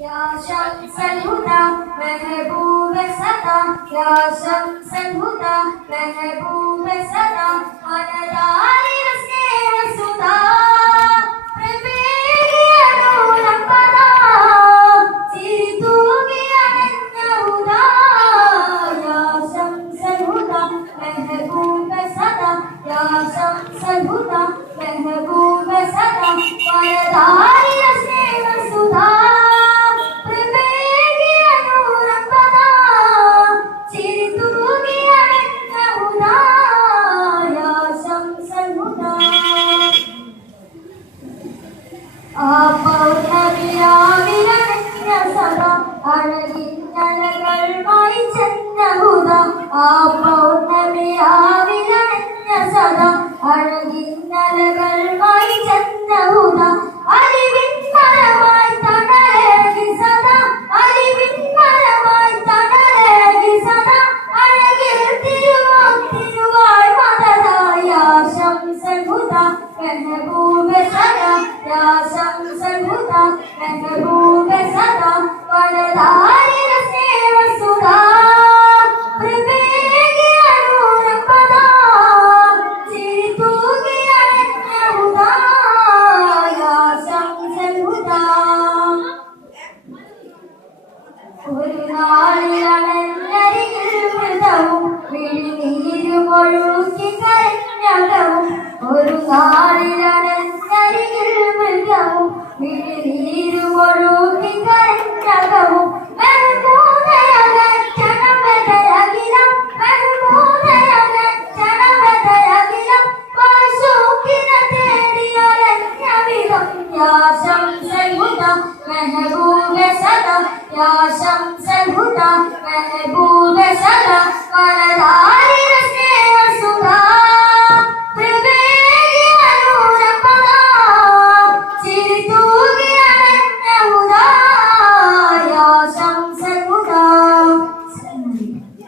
या शम्सल हुदा महबूब सदा या शम्सल हुदा महबूब सदा मनदारी स्नेह सुधा പ്രമേയ നൂലപ്പദ ചിരിതൂകിയ നന്നഹുദാ യാ ശംസൽ ഹുദാ മെഹബൂബ സദാ യാ ശംസൽ ഹുദാ മെഹബൂബ സദാ മനദാരി സ്നേഹ സുധാ അഴകിന്നലകൾമായി ചെന്നഹുദ ആ പൗർണമിയാവിലണഞ്ഞ സദാ അഴകിന്നലകൾമായി ചെന്നഹുദ അറിവിൻ മരമായി തണലേകി സദാ അറിവിൻ മരമായി തണലേകി സദാ അഴകിൽ തിരുവായ് മദദായ ശംസൽ ഹുദ മെഹബൂബ സദാ യാ ശംസൽ ഹുദ മെഹബൂബ സദാ വനദാരി സ്നേഹ സുധാ പ്രവേഗിയ നൂലപ്പദ ചിരിതൂകിയ നന്നഹുദാ യാ ശംസൽ ഹുദാ ഒരു നാളിലണരികിൽ മൃതവും വിഴിനീരുമൊഴുക്കി കരഞ്ഞകവും ഒരു നാളിലണരികിൽ മൃതവും വിഴിനീരുമൊഴുക്കി കരഞ്ഞകവും മെഹബൂബയകറ്റണവതയകിലം മെഹബൂബയകറ്റണവതയകിലം വാശൂക്കിന തേടിയൊരഞ്ഞവിധം യാ ശംസൽ ഹുദാ മെഹബൂബ സദാ യാ ശംസൽ ഹുദാ മെഹബൂബ